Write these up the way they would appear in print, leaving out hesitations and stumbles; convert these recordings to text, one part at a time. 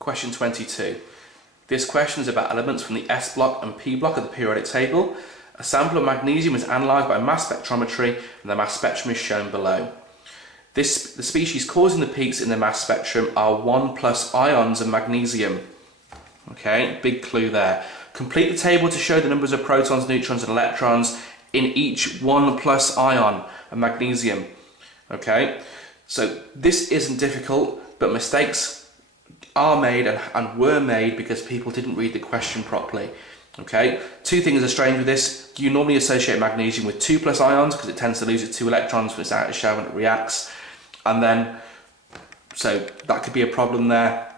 Question 22. This question is about elements from the S block and P block of the periodic table. A sample of magnesium was analysed by mass spectrometry and the mass spectrum is shown below. The species causing the peaks in the mass spectrum are 1+ ions of magnesium. Okay, big clue there. Complete the table to show the numbers of protons, neutrons and electrons in each 1+ ion of magnesium. Okay, so this isn't difficult, but mistakes are made and were made because people didn't read the question properly. Okay, two things are strange with this. You normally associate magnesium with 2+ ions because it tends to lose its 2 electrons when it's out of shell when it reacts, and then so that could be a problem there.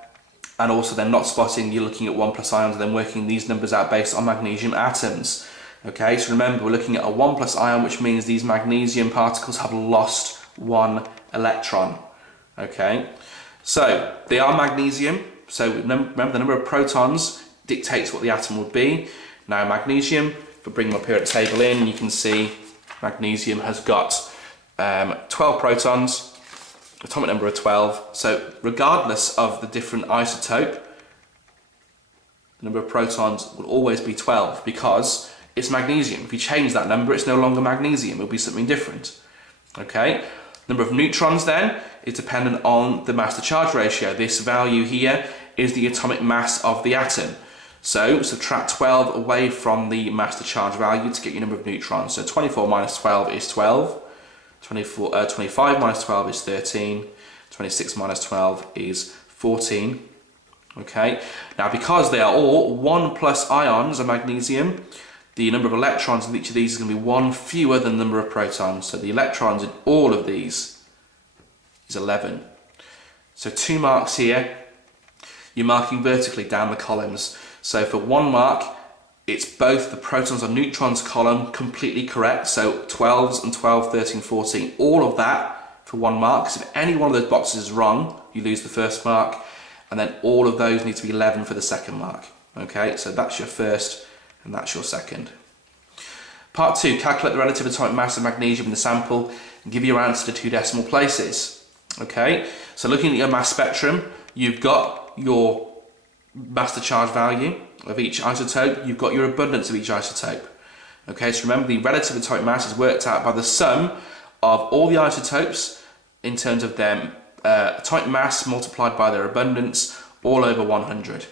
And also they're not spotting, you're looking at 1+ ions and then working these numbers out based on magnesium atoms. Okay, so remember we're looking at a 1+ ion, which means these magnesium particles have lost 1 electron. Okay, so they are magnesium, so remember the number of protons dictates what the atom would be. Now magnesium, if we bring my periodic table in, you can see magnesium has got 12 protons, atomic number of 12. So regardless of the different isotope, the number of protons will always be 12 because it's magnesium. If you change that number, it's no longer magnesium, it'll be something different. Okay, number of neutrons then is dependent on the mass to charge ratio. This value here is the atomic mass of the atom. So subtract 12 away from the mass to charge value to get your number of neutrons. So 24 minus 12 is 12. 25 minus 12 is 13. 26 minus 12 is 14. Okay, now because they are all 1+ ions of magnesium, the number of electrons in each of these is going to be 1 fewer than the number of protons. So the electrons in all of these is 11. So 2 marks here. You're marking vertically down the columns. So for 1 mark, it's both the protons and neutrons column completely correct. So 12s and 12, 13, 14, all of that for 1 mark. So if any one of those boxes is wrong, you lose the first mark. And then all of those need to be 11 for the second mark. Okay, so that's your first and that's your second. Part 2, calculate the relative atomic mass of magnesium in the sample and give your answer to 2 decimal places. Okay, so looking at your mass spectrum, you've got your mass to charge value of each isotope, you've got your abundance of each isotope. Okay, so remember the relative atomic mass is worked out by the sum of all the isotopes in terms of their atomic mass multiplied by their abundance all over 100.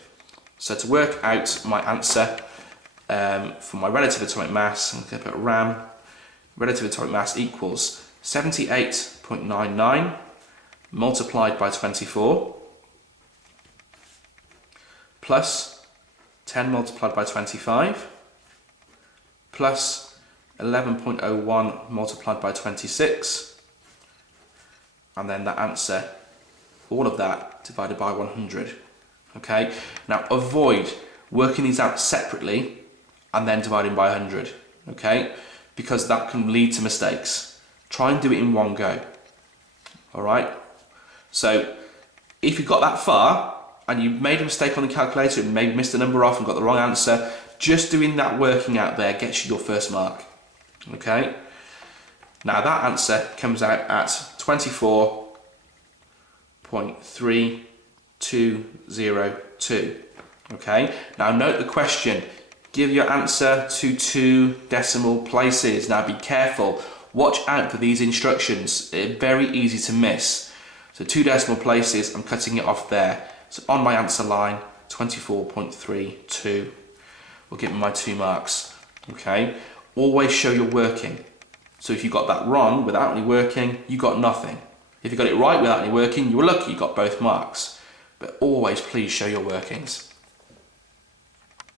So to work out my answer for my relative atomic mass, I'm going to put RAM, relative atomic mass equals 78.99 multiplied by 24 plus 10 multiplied by 25 plus 11.01 multiplied by 26, and then that answer, all of that divided by 100. Okay, now avoid working these out separately and then dividing by 100, okay, because that can lead to mistakes. Try and do it in one go. All right, so if you got that far and you made a mistake on the calculator and maybe missed a number off and got the wrong answer, just doing that working out there gets you your first mark. Okay, now that answer comes out at 24.3202. Okay, now note the question, give your answer to 2 decimal places. Now be careful, watch out for these instructions, they're very easy to miss. So 2 decimal places, I'm cutting it off there. So on my answer line, 24.32 will give me my 2 marks. Okay, always show you're working. So if you got that wrong without any working, you got nothing. If you got it right without any working, you were lucky, you got both marks. But always please show your workings.